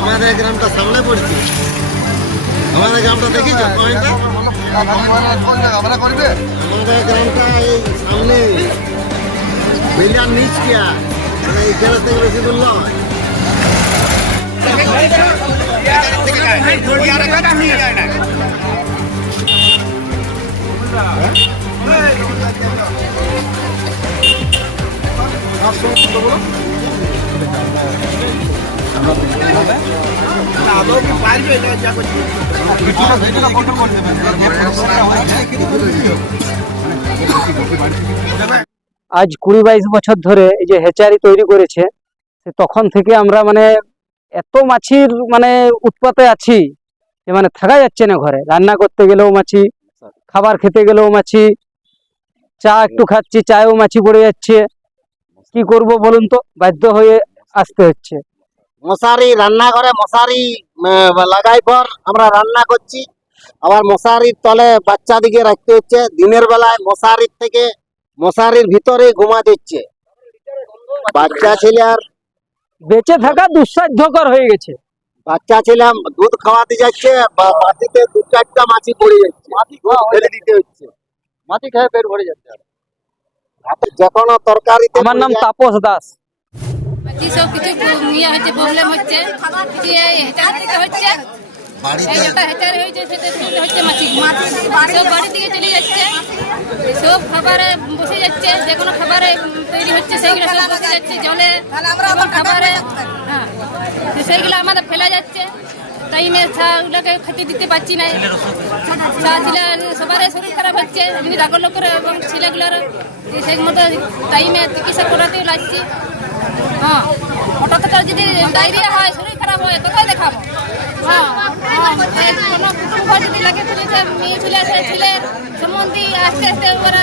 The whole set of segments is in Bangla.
আমাদের গ্রামটা সামনে পড়ছে। আমাদের গ্রামটা দেখিছো পয়েন্টটা? আমাদের গ্রামটা এই সামনে। বিলিয়ার নিচ কিয়া মানে এই জেলা থেকে বেশি দূর নয়। আজ কুড়ি বাইশ বছর ধরে এই যে হেচারি তৈরি করেছে তখন থেকে আমরা মানে এত মাছির মানে উৎপাতে আছি যে মানে থাকা যাচ্ছে না ঘরে। রান্না করতে গেলেও মাছি, খাবার খেতে গেলেও মাছি, চা একটু খাচ্ছি, চায়েও মাছি পড়ে যাচ্ছে। কি করব বলুন তো? বাধ্য হয়ে আসতে হচ্ছে। মশারি রান্না রান্নাঘরে মশারি লাগাই পর আমরা রান্না করছি। আবার মশারির তলে বাচ্চাদিকে রাখতে হচ্ছে। দিনের বেলায় মশারির থেকে মশারির ভিতরে ঘুমা দিচ্ছে। বাচ্চা ছেলে আর বেঁচে থাকা দুঃসাধ্যকর হয়ে গেছে। বাচ্চা ছেলে দুধ খাওয়াতে যাচ্ছে বা মাটিতে দু চারটা মাছি পড়ে যাচ্ছে। ফেলে দিতে হচ্ছে। মাটি খেয়ে পেট ভরে যাচ্ছে। যে কোনো তরকারিতে আমার নাম তাপস দাস। সব কিছু নিয়ে হচ্ছে প্রবলেম হচ্ছে। হচ্ছে এই যেটা হেটার হয়েছে সেটা হচ্ছে মাছি সব বাড়ি থেকে চলে যাচ্ছে। সব খাবারে বসে যাচ্ছে। খাবারে তৈরি হচ্ছে সেইগুলো সব বসে যাচ্ছে জলে। এবং খাবারে হ্যাঁ। সেইগুলো আমাদের ফেলা যাচ্ছে। টাইমে ছাগুলোকে খেতে দিতে পারছি না। ছা ছেলে সবারই শরীর খারাপ হচ্ছে। এমনি ডাকর লোকের এবং ছেলেগুলোর সেই মতো টাইমে চিকিৎসা করাতেও লাগছে। হ্যাঁ। হঠাৎ করে যদি ডায়রিয়া হয় শরীর খারাপ হয় কোথায় দেখাবো? হ্যাঁ। হ্যাঁ, কোনো কুটুম্ব যদি লাগে মেয়ে ছেলে আছে ছেলে সম্বন্ধী আস্তে আস্তে ওরা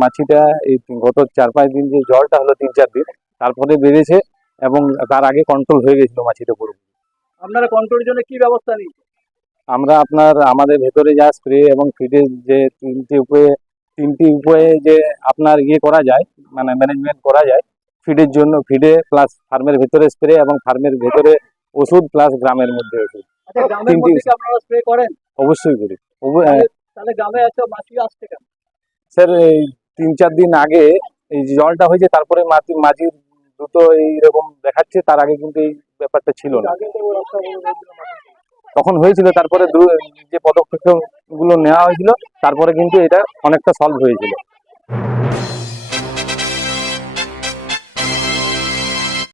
মাছিটা এই গত চার পাঁচ দিন যে জ্বরটা হলো তিন চার দিন তারপরে বেড়েছে এবং তার আগে কন্ট্রোল হয়ে গেছিল মাছিটা পুরো। আপনারা কন্ট্রোলের জন্য কি ব্যবস্থা নিয়েছেন আমরা আপনার আমাদের ভেতরে যা স্প্রে এবং ফিডের যে তিনটি উপায়ে তিনটি উপায়ে যে আপনার ইয়ে করা যায় মানে ম্যানেজমেন্ট করা যায় ফিডের জন্য ফিডে প্লাস ফার্মের ভেতরে স্প্রে এবং ফার্মের ভেতরে ওষুধ প্লাস গ্রামের মধ্যে ওষুধ। আচ্ছা তিনটি- অবশ্যই করি। তাহলে গ্রামে এত মাছি আসছে কেন? স্যার, এই তিন চার দিন আগে এই জলটা হয়েছে, তারপরে মাটি মাঝির দ্রুত এইরকম দেখাচ্ছে, তার আগে কিন্তু এই ব্যাপারটা ছিল না। তখন হয়েছিল, তারপরে যে পদক্ষেপগুলো নেওয়া হয়েছিল, তারপরে কিন্তু এটা অনেকটা সলভ হয়েছিল